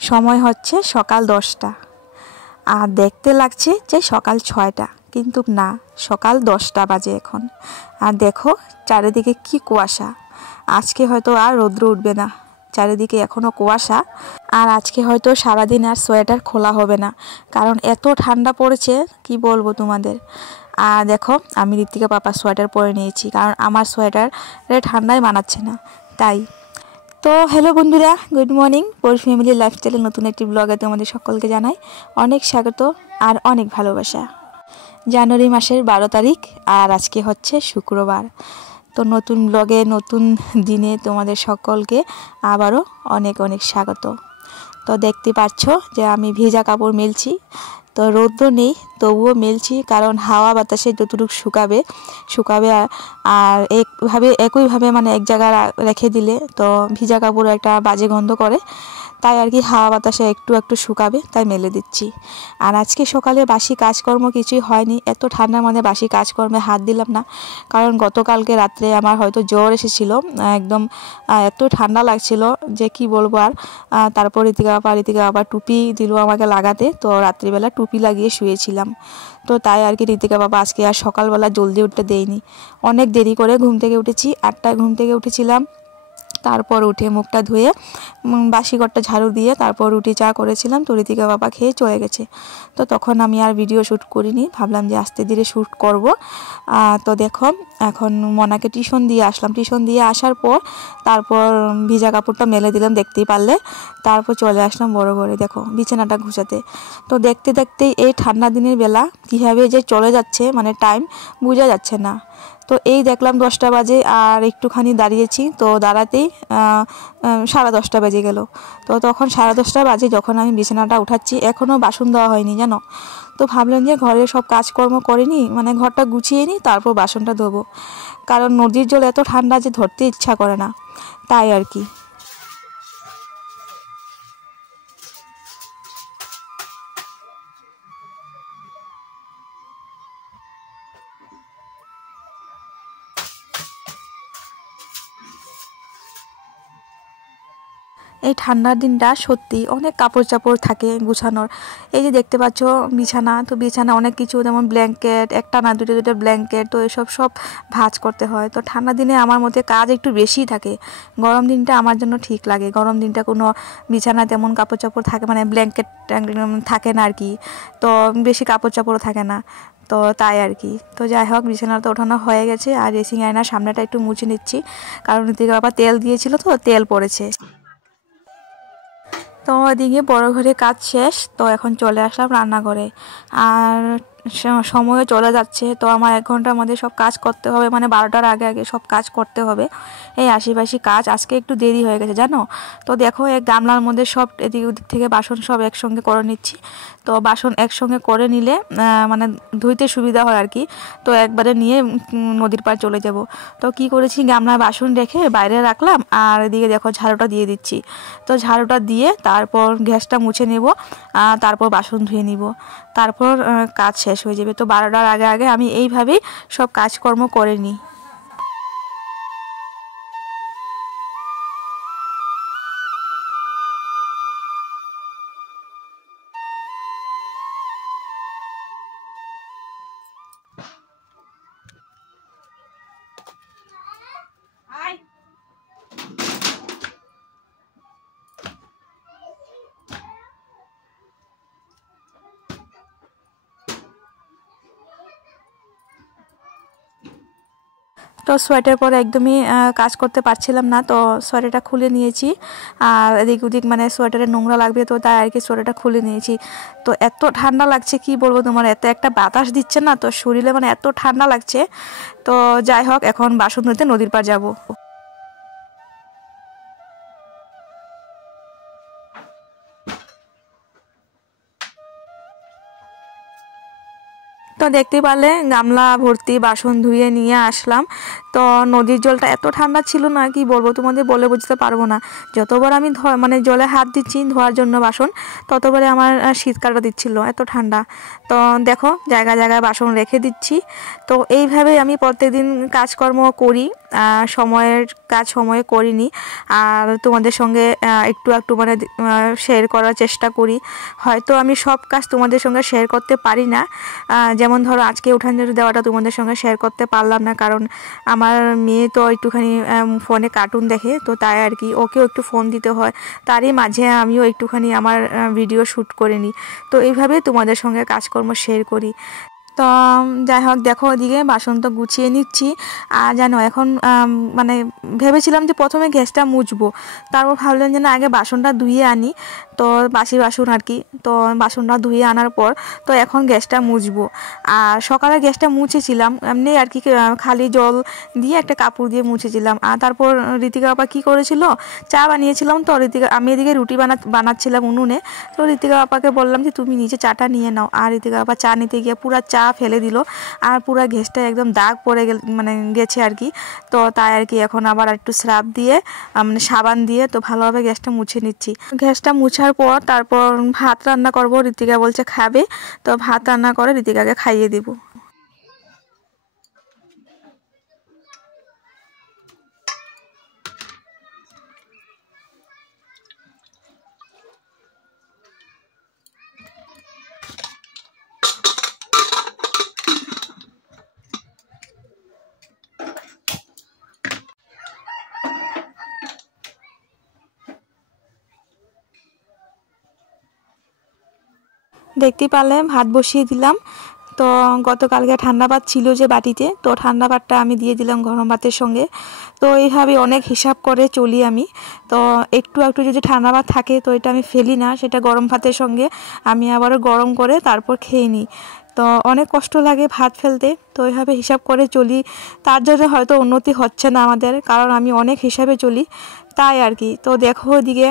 সময় হচ্ছে সকাল 10টা, আর দেখতে লাগছে যে সকাল 6টা, কিন্তু না, সকাল 10টা বাজে এখন। আর দেখো চারিদিকে কি কুয়াশা। আজকে হয়তো আর রৌদ্র উঠবে না, চারিদিকে এখনও কুয়াশা। আর আজকে হয়তো সারাদিন আর সোয়েটার খোলা হবে না, কারণ এত ঠান্ডা পড়েছে কি বলবো তোমাদের। আর দেখো আমি ঋতিকা পাপার সোয়েটার পরে নিয়েছি, কারণ আমার সোয়েটারে ঠান্ডায় মানাচ্ছে না তাই। তো হ্যালো বন্ধুরা, গুড মর্নিং। পৌষ ফ্যামিলি লাইফস্টাইলের নতুন একটি ব্লগে তোমাদের সকলকে জানাই অনেক স্বাগত আর অনেক ভালোবাসা। জানুয়ারি মাসের 12 তারিখ, আর আজকে হচ্ছে শুক্রবার। তো নতুন ব্লগে নতুন দিনে তোমাদের সকলকে আবারও অনেক অনেক স্বাগত। তো দেখতে পাচ্ছ যে আমি ভেজা কাপড় মেলছি, তো রৌদ্র নেই তবুও মেলছি, কারণ হাওয়া বাতাসে যতটুকু শুকাবে আর একইভাবে মানে এক জায়গায় রেখে দিলে তো ভিজা কাপড় একটা বাজে গন্ধ করে, তাই আর কি হাওয়া বাতাসে একটু একটু শুকাবে তাই মেলে দিচ্ছি। আর আজকে সকালে বাসি কাজকর্ম কিছুই হয়নি, এত ঠান্ডার মধ্যে বাসি কাজকর্মে হাত দিলাম না, কারণ গতকালকে রাত্রে আমার হয়তো জ্বর এসেছিল, একদম এত ঠান্ডা লাগছিল যে কি বলবো। আর তারপর ঋতিকা আবার টুপি দিল আমাকে লাগাতে, তো রাত্রিবেলা টুপি লাগিয়ে শুয়েছিলাম। তো তাই আর কি ঋতিকা বাবা আজকে আর সকালবেলা জলদি উঠতে দেয়নি, অনেক দেরি করে ঘুম থেকে উঠেছি, 8টায় ঘুম থেকে উঠেছিলাম। তারপর উঠে মুখটা ধুয়ে বাসি ঘরটা ঝাড়ু দিয়ে তারপর রুটি চা করেছিলাম, তো ঋতিকা বাবা খেয়ে চলে গেছে। তো তখন আমি আর ভিডিও শ্যুট করিনি, ভাবলাম যে আস্তে ধীরে শ্যুট করব। তো দেখো এখন মনাকে টিউশন দিয়ে আসলাম, টিউশন দিয়ে আসার পর তারপর ভিজা কাপড়টা মেলে দিলাম দেখতেই পারলে, তারপর চলে আসলাম বড় ঘরে দেখো বিছানাটা গুছাতে। তো দেখতে দেখতেই এই ঠান্ডা দিনের বেলা কীভাবে যে চলে যাচ্ছে মানে টাইম বোঝা যাচ্ছে না। তো এই দেখলাম 10টা বাজে, আর একটুখানি দাঁড়িয়েছি, তো দাঁড়াতেই 10:30 বেজে গেল। তো তখন 10:30 বাজে যখন আমি বিছানাটা উঠাচ্ছি, এখনও বাসন দেওয়া হয়নি জানো। তো ভাবলাম যে ঘরের সব কাজকর্ম করিনি, মানে ঘরটা গুছিয়ে নিই তারপর বাসনটা ধোবো, কারণ নদীর জল এত ঠান্ডা যে ধরতে ইচ্ছা করে না, তাই আর কি। এই ঠান্ডার দিনটা সত্যি অনেক কাপড় চাপড় থাকে গুছানোর। এই যে দেখতে পাচ্ছ বিছানা, তো বিছানা অনেক কিছু, যেমন ব্ল্যাঙ্কেট, একটা না দুটো ব্ল্যাঙ্কেট, তো এসব সব ভাঁজ করতে হয়। তো ঠান্ডা দিনে আমার মতে কাজ একটু বেশিই থাকে, গরম দিনটা আমার জন্য ঠিক লাগে। গরম দিনটা কোনো বিছানা তেমন কাপড় চাপড় থাকে, মানে ব্ল্যাঙ্কেট থাকে না আর কি, তো বেশি কাপড় চাপড়ও থাকে না, তো তাই আর কি। তো যাই হোক বিছানাটা ওঠানো হয়ে গেছে, আর ড্রেসিং আয়নার সামনেটা একটু মুছে নিচ্ছি, কারণ ঋতিকা বাবা তেল দিয়েছিল তো তেল পড়েছে। তো ওদিকে বড় ঘরে কাজ শেষ, তো এখন চলে আসলাম রান্নাঘরে। আর সময়ও চলে যাচ্ছে, তো আমার 1 ঘন্টার মধ্যে সব কাজ করতে হবে, মানে 12টার আগে আগে সব কাজ করতে হবে। এই আশিপাশি কাজ আজকে একটু দেরি হয়ে গেছে জানো। তো দেখো এক গামলার মধ্যে সব এদিক ওদিক থেকে বাসন সব একসঙ্গে করে নিচ্ছি। তো বাসন একসঙ্গে করে নিলে মানে ধুইতে সুবিধা হয় আর কি, তো একবারে নিয়ে নদীর পাড় চলে যাব। তো কি করেছি, গামলায় বাসন রেখে বাইরে রাখলাম, আর এদিকে দেখো ঝাড়ুটা দিয়ে দিচ্ছি। তো ঝাড়ুটা দিয়ে তারপর গ্যাসটা মুছে নেব, তারপর বাসন ধুয়ে নিব, তারপর কাজ শেষ হয়ে যাবে। তো 12টার আগে আগে আমি এইভাবেই সব কাজকর্ম করে নিই। তো সোয়েটার পরে একদমই কাজ করতে পারছিলাম না, তো সোয়েটারটা খুলে নিয়েছি। আর এদিক ওদিক মানে সোয়েটারে নোংরা লাগবে, তো তাই আর কি সোয়েটারটা খুলে নিয়েছি। তো এত ঠান্ডা লাগছে কি বলবো তোমার, এত একটা বাতাস দিচ্ছে না, তো শরীরে মানে এত ঠান্ডা লাগছে। তো যাই হোক এখন বাসন ধুতে নদীর পাড় যাবো। তো দেখতেই পারলে গামলা ভর্তি বাসন ধুয়ে নিয়ে আসলাম। তো নদীর জলটা এত ঠান্ডা ছিল না, কি বলবো তোমাদের, বলে বুঝতে পারবো না। যতবার আমি মানে জলে হাত দিচ্ছি ধোয়ার জন্য বাসন, ততবারে আমার শীতকালটা দিচ্ছিল, এত ঠান্ডা। তো দেখো জায়গায় জায়গায় বাসন রেখে দিচ্ছি। তো এইভাবেই আমি প্রত্যেকদিন কাজকর্ম করি, সময়ের কাজ সময়ে করিনি। আর তোমাদের সঙ্গে একটু একটু মানে শেয়ার করার চেষ্টা করি। হয়তো আমি সব কাজ তোমাদের সঙ্গে শেয়ার করতে পারি না, যেমন ধরো আজকে উঠান ঝাড়ু দেওয়াটা তোমাদের সঙ্গে শেয়ার করতে পারলাম না, কারণ আমার মেয়ে তো একটুখানি ফোনে কার্টুন দেখে, তো তাই আর কি ওকেও একটু ফোন দিতে হয়, তারই মাঝে আমিও একটুখানি আমার ভিডিও শ্যুট করে নিই। তো এইভাবে তোমাদের সঙ্গে কাজকর্ম শেয়ার করি। তো যাই হোক, দেখো ওদিকে বাসন তো গুছিয়ে নিচ্ছি। আর জানো এখন মানে ভেবেছিলাম যে প্রথমে গ্যাসটা মুছবো, তারপর ভাবলাম যে না, আগে বাসনটা ধুয়ে আনি। তো বাসি বাসন আর কি, তো বাসনটা ধুয়ে আনার পর তো এখন গ্যাসটা মুছবো। আর সকালে গ্যাসটা মুছেছিলাম এমনি আর কি, খালি জল দিয়ে একটা কাপড় দিয়ে মুছেছিলাম। আর তারপর ঋতিকা বাবা কী করেছিল, চা বানিয়েছিলাম। তো আমি এদিকে রুটি বানাচ্ছিলাম উনুনে। তো ঋতিকা বাবাকে বললাম যে তুমি নিচে চাটা নিয়ে নাও। আর ঋতিকা বাবা চা নিতে গিয়ে পুরা চা ফেলে দিল, আর পুরা গ্যাসটা একদম দাগ পড়ে মানে গেছে আর কি। তো তাই আর কি এখন আবার একটু স্রাব দিয়ে মানে সাবান দিয়ে তো ভালোভাবে গ্যাসটা মুছে নিচ্ছি। গ্যাসটা মুছার পর তারপর ভাত রান্না করব, ঋতিকা বলছে খাবে, তো ভাত রান্না করে ঋতিকাকে খাইয়ে দিব। দেখতে পারলে ভাত বসিয়ে দিলাম। তো গতকালকে ঠান্ডা ভাত ছিল যে বাটিতে, তো ঠান্ডা ভাতটা আমি দিয়ে দিলাম গরম ভাতের সঙ্গে। তো এইভাবে অনেক হিসাব করে চলি আমি। তো একটু একটু যদি ঠান্ডা ভাত থাকে তো এটা আমি ফেলি না, সেটা গরম ভাতের সঙ্গে আমি আবারও গরম করে তারপর খেয়ে নিই। তো অনেক কষ্ট লাগে ভাত ফেলতে, তো এইভাবে হিসাব করে চলি। তার জন্য হয়তো উন্নতি হচ্ছে না আমাদের, কারণ আমি অনেক হিসাবে চলি, তাই আর কি। তো দেখো ওদিকে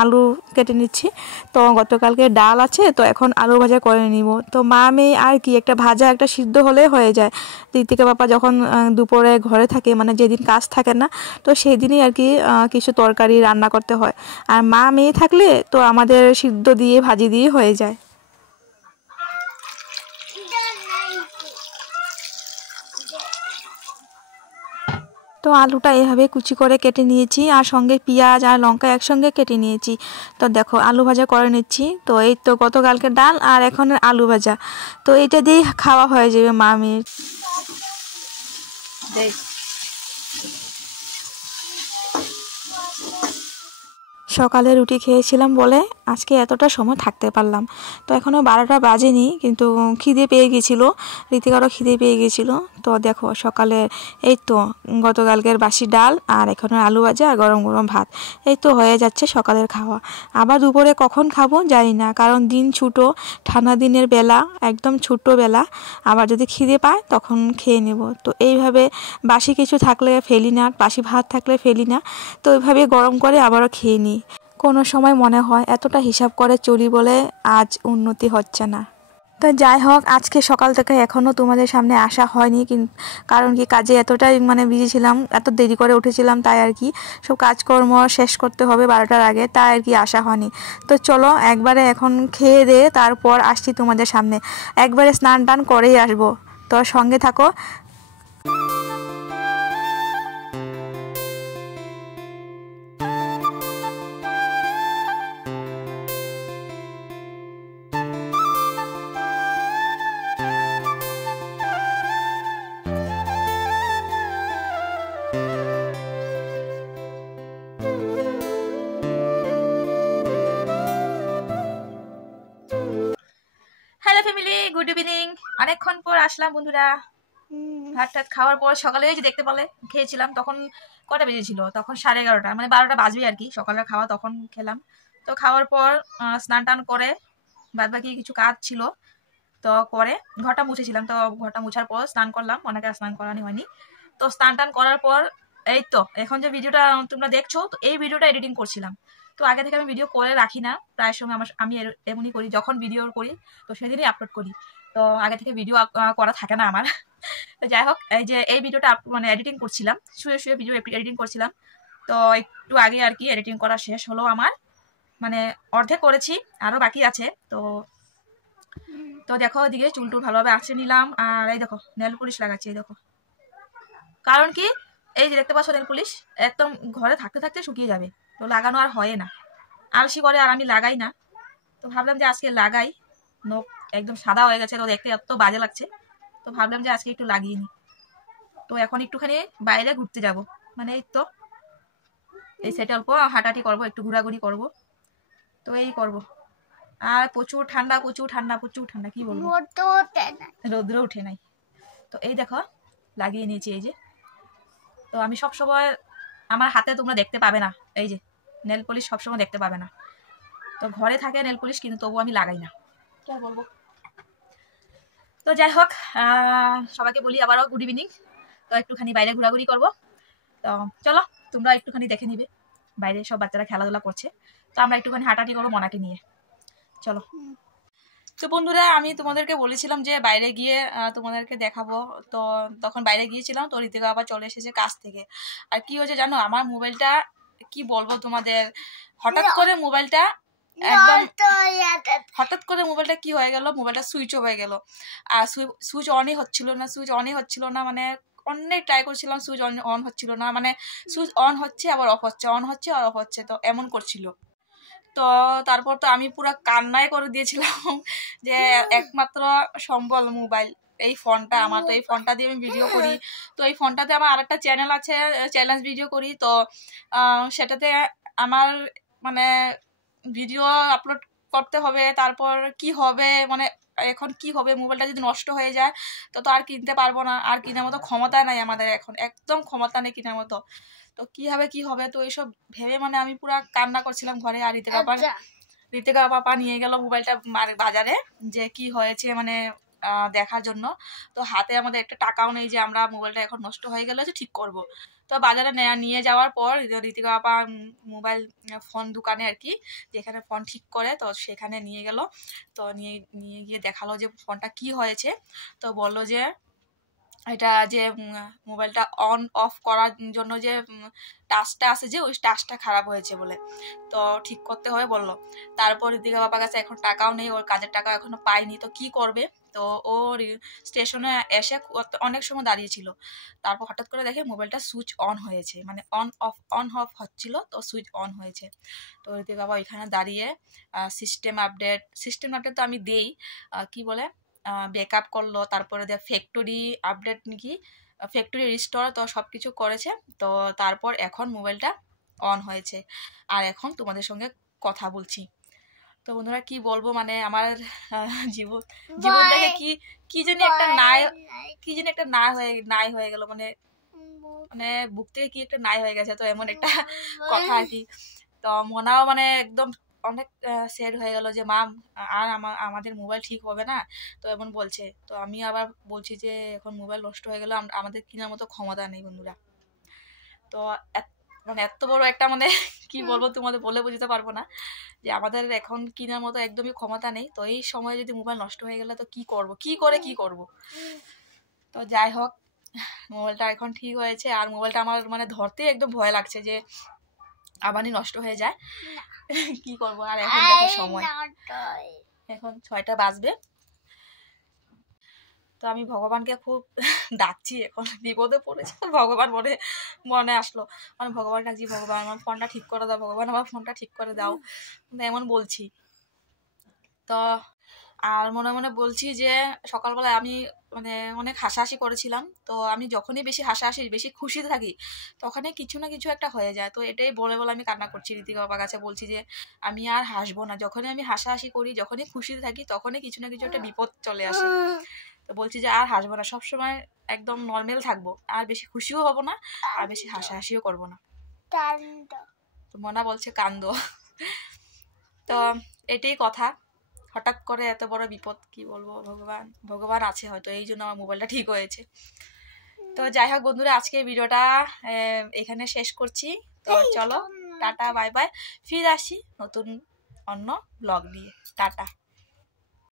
আলু কেটে নিচ্ছি। তো গতকালকে ডাল আছে, তো এখন আলু ভাজা করে নিব। তো মা মেয়ে আর কি, একটা ভাজা একটা সিদ্ধ হলে হয়ে যায়। ঋতিকা বাবা যখন দুপুরে ঘরে থাকে, মানে যেদিন কাজ থাকে না, তো সেই দিনই আর কি কিছু তরকারি রান্না করতে হয়। আর মা মেয়ে থাকলে তো আমাদের সিদ্ধ দিয়ে ভাজি দিয়ে হয়ে যায়। তো আলুটা এভাবে কুচি করে কেটে নিয়েছি, আর সঙ্গে পেঁয়াজ আর লঙ্কা একসঙ্গে কেটে নিয়েছি। তো দেখো আলু ভাজা করে নিচ্ছি। তো এই তো গতকালকে ডাল আর এখন আলু ভাজা, তো এটা দিয়েই খাওয়া হয়ে যাবে মা মেয়ের। সকালে রুটি খেয়েছিলাম বলে আজকে এতটা সময় থাকতে পারলাম। তো এখনও 12টা বাজেনি, কিন্তু খিদে পেয়ে গেছিলো, ঋতিকারও খিদে পেয়ে গেছিলো। তো দেখো সকালে এই তো গতকালকের বাসি ডাল আর এখনও আলু ভাজা আর গরম গরম ভাত, এই তো হয়ে যাচ্ছে সকালের খাওয়া। আবার দুপুরে কখন খাবো জানি না, কারণ দিন ছোটো, ঠান্ডা দিনের বেলা, একদম ছোটো বেলা। আবার যদি খিদে পায় তখন খেয়ে নেব। তো এইভাবে বাসি কিছু থাকলে ফেলি না, বাসি ভাত থাকলে ফেলি না, তো এইভাবে গরম করে আবারও খেয়ে নিই। কোনো সময় মনে হয় এতটা হিসাব করে চলি বলে আজ উন্নতি হচ্ছে না। তো যাই হোক, আজকে সকাল থেকে এখনও তোমাদের সামনে আসা হয়নি, কারণ কি কাজে এতটাই মানে বিজি ছিলাম, এত দেরি করে উঠেছিলাম, তাই আর কি সব কাজকর্ম শেষ করতে হবে 12টার আগে, তাই আর কি আসা হয়নি। তো চলো একবারে এখন খেয়ে দিয়ে তারপর আসছি তোমাদের সামনে, একবারে স্নান টান করেই আসবো। তো সঙ্গে থাকো। Hello family, good evening. অনেকক্ষণ পর আসলাম বন্ধুরা। ভাত টাত খাওয়ার পর সকালে যে দেখতে পেলে খেয়েছিলাম, তখন কটা বেজেছিল, তখন 11:30, মানে 12টা বাজবে আর কি। সকালের খাওয়া তখন খেলাম। তো খাওয়ার পর স্নান টান করে বাদ বাকি কিছু কাজ ছিল তো করে ঘরটা মুছেছিলাম। তো ঘরটা মুছার পর স্নান করলাম, অনেকে স্নান করানি হয়নি। তো স্নান টান করার পর এই তো এখন যে ভিডিওটা তোমরা দেখছো, তো এই ভিডিওটা এডিটিং করছিলাম। তো আগে থেকে আমি ভিডিও করে রাখি না, প্রায় সময় আমি এমনই করি, যখন ভিডিও করি তো সেদিনই আপলোড করি। তো আগে থেকে ভিডিও করা থাকে না আমার। তো যাই হোক, এই যে এই ভিডিওটা মানে এডিটিং করছিলাম, শুয়ে শুয়ে ভিডিও এডিটিং করছিলাম। তো একটু আগে আর কি এডিটিং করা শেষ হলো আমার, মানে অর্ধেক করেছি, আরও বাকি আছে। তো দেখো ওইদিকে চুলটুল ভালোভাবে আঁচড়ে নিলাম। আর এই দেখো নেল পলিশ লাগাচ্ছি, এই দেখো। কারণ কি, এই যে দেখতে পাচ্ছ নেল পলিশ একদম ঘরে থাকতে থাকতে শুকিয়ে যাবে, তো লাগানো আর হয় না, আলসি করে আর আমি লাগাই না। তো ভাবলাম যে আজকে লাগাই, নখ একদম সাদা হয়ে গেছে, তো দেখতে এত বাজে লাগছে। তো ভাবলাম যে আজকে একটু লাগিয়ে নি। তো এখন একটুখানি বাইরে ঘুরতে যাব, মানে এই তো এই সাইডে অল্প হাঁটাহাঁটি করবো, একটু ঘোরাঘুরি করব। তো এই করব। আর প্রচুর ঠান্ডা, প্রচুর ঠান্ডা, প্রচুর ঠান্ডা, কি বলবো, রোদ্র উঠে নাই। তো এই দেখো লাগিয়ে নিয়েছি, এই যে। তো আমি সবসময় আমার হাতে তোমরা দেখতে পাবে না, এই যে নেল পলিশ সবসময় দেখতে পাবে না। তো ঘরে থাকে নেল পলিশ, কিন্তু তবু আমি লাগাই না, কি বলবো। তো যাই হোক, সবাইকে বলি আবারও গুড ইভিনিং। তো একটুখানি বাইরে ঘোরাঘুরি করব। তো চলো তোমরা একটুখানি দেখে নিবে, বাইরে সব বাচ্চারা খেলাধুলা করছে। তো আমরা একটুখানি হাঁটাহাঁটি করবো মনাকে নিয়ে, চলো। তো বন্ধুরা, আমি তোমাদেরকে বলেছিলাম যে বাইরে গিয়ে তোমাদেরকে দেখাবো। তো তখন বাইরে গিয়েছিলাম, তো ঋতিকা আবার চলে এসেছে কাজ থেকে। আর কি হয়েছে জানো, আমার মোবাইলটা, কি বলবো তোমাদের, হঠাৎ করে মোবাইলটা একদম হঠাৎ করে মোবাইলটা কি হয়ে গেল, মোবাইলটা সুইচ অফ হয়ে গেল। আর সুইচ অনই হচ্ছিল না, মানে অনেক ট্রাই করছিলাম, সুইচ অন হচ্ছিল না, মানে সুইচ অন হচ্ছে আবার অফ হচ্ছে, অন হচ্ছে আর অফ হচ্ছে, তো এমন করছিল। তো তারপর তো আমি পুরো কান্নাই করে দিয়েছিলাম যে একমাত্র সম্বল মোবাইল, এই ফোনটা আমার। তো এই ফোনটা দিয়ে আমি ভিডিও করি। তো এই ফোনটাতে আমার আরেকটা চ্যানেল আছে, চ্যালেঞ্জ ভিডিও করি। তো সেটাতে আমার মানে ভিডিও আপলোড করতে হবে। তারপর কি হবে, মানে এখন কি হবে, মোবাইলটা যদি নষ্ট হয়ে যায় তো আর কিনতে পারবো না, আর কেনার মতো ক্ষমতা নাই আমাদের, এখন একদম ক্ষমতা নেই কেনার মতো। তো কি হবে, তো এইসব ভেবে মানে আমি পুরা কান্না করছিলাম ঘরে। আর ঋতিকা পাপা নিয়ে গেল মোবাইলটা বাজারে, যে কি হয়েছে মানে দেখার জন্য। তো হাতে আমাদের একটা টাকাও নেই যে আমরা মোবাইলটা এখন নষ্ট হয়ে গেল যে ঠিক করব। তো বাজারে নিয়ে যাওয়ার পর ঋতিকা পাপা মোবাইল ফোন দোকানে আর কি, যেখানে ফোন ঠিক করে, তো সেখানে নিয়ে গেল। তো নিয়ে গিয়ে দেখালো যে ফোনটা কি হয়েছে। তো বললো যে এটা যে মোবাইলটা অন অফ করার জন্য যে টাচটা আছে, যে ওই টাচটা খারাপ হয়েছে বলে, তো ঠিক করতে হবে বললো। তারপর ঋতিকা বাবার কাছে এখন টাকাও নেই, ওর কাজের টাকা এখনো পায়নি, তো কি করবে। তো ও স্টেশনে এসে অনেক সময় দাঁড়িয়েছিল। তারপর হঠাৎ করে দেখে মোবাইলটা সুইচ অন হয়েছে, মানে অন অফ হচ্ছিল, তো সুইচ অন হয়েছে। তো ঋতিকা বাবা ওইখানে দাঁড়িয়ে সিস্টেম আপডেট তো আমি দেই, কি বলে ব্যাকআপ করলো, তারপরে ফ্যাক্টরি আপডেট নাকি ফ্যাক্টরি রিস্টোর, তো সব কিছু করেছে। তো তারপর এখন মোবাইলটা অন হয়েছে, আর এখন তোমাদের সঙ্গে কথা বলছি। তো বন্ধুরা কি বলবো, মানে আমার জীবন থেকে কি জানি একটা নাই হয়ে গেল, মানে বুক থেকে কি একটা নাই হয়ে গেছে, তো এমন একটা কথা আর কি। তো মনাও মানে একদম অনেক স্যাড হয়ে গেল যে মা আর আমাদের মোবাইল ঠিক হবে না, তো এমন বলছে। তো আমি আবার বলছি যে এখন মোবাইল নষ্ট হয়ে গেল, আমাদের কেনার মতো ক্ষমতা নেই বন্ধুরা। তো মানে এত বড় একটা মানে কি বলবো তোমাদের বলে বুঝতে পারবো না, যে আমাদের এখন কেনার মতো একদমই ক্ষমতা নেই। তো এই সময় যদি মোবাইল নষ্ট হয়ে গেলে তো কি করব। তো যাই হোক, মোবাইলটা এখন ঠিক হয়েছে। আর মোবাইলটা আমার মানে ধরতে একদম ভয় লাগছে যে আবারই নষ্ট হয়ে যায়, কি করবো। আর এখন দেখো সময় এখন 6টা বাজবে। তো আমি ভগবানকে খুব ডাকছি, এখন বিপদে পড়েছে, তো ভগবান মনে আসলো, মানে ভগবান ডাকছি, ভগবান আমার ফোনটা ঠিক করে দাও, ভগবান আমার ফোনটা ঠিক করে দাও, এমন বলছি। তো আর মনে মনে বলছি যে সকালবেলায় আমি মানে অনেক হাসাহাসি করেছিলাম। তো আমি যখনই বেশি খুশিতে থাকি, তখনই কিছু না কিছু একটা হয়ে যায়। তো এটাই বলে আমি কান্না করছি ঋতিকা বাবার কাছে, বলছি যে আমি আর হাসবো না। যখনই আমি হাসাহাসি করি, যখনই খুশিতে থাকি, তখনই কিছু না কিছু একটা বিপদ চলে আসে। তো বলছি যে আর হাসবো না, সবসময় একদম নর্মাল থাকবো, আর বেশি খুশিও হবো না, আর বেশি হাসাহাসিও করবো না। তো মনা বলছে কান্দো। তো এটাই কথা, হঠাৎ করে এত বড় বিপদ, কি বলবো, ভগবান আছে হয়তো, এই জন্য আমার মোবাইলটা ঠিক হয়েছে। তো যাই হোক বন্ধুরা, আজকে ভিডিওটা এখানে শেষ করছি। তো চলো টাটা বাই বাই, ফির আসি নতুন অন্য ব্লগ নিয়ে, টাটা।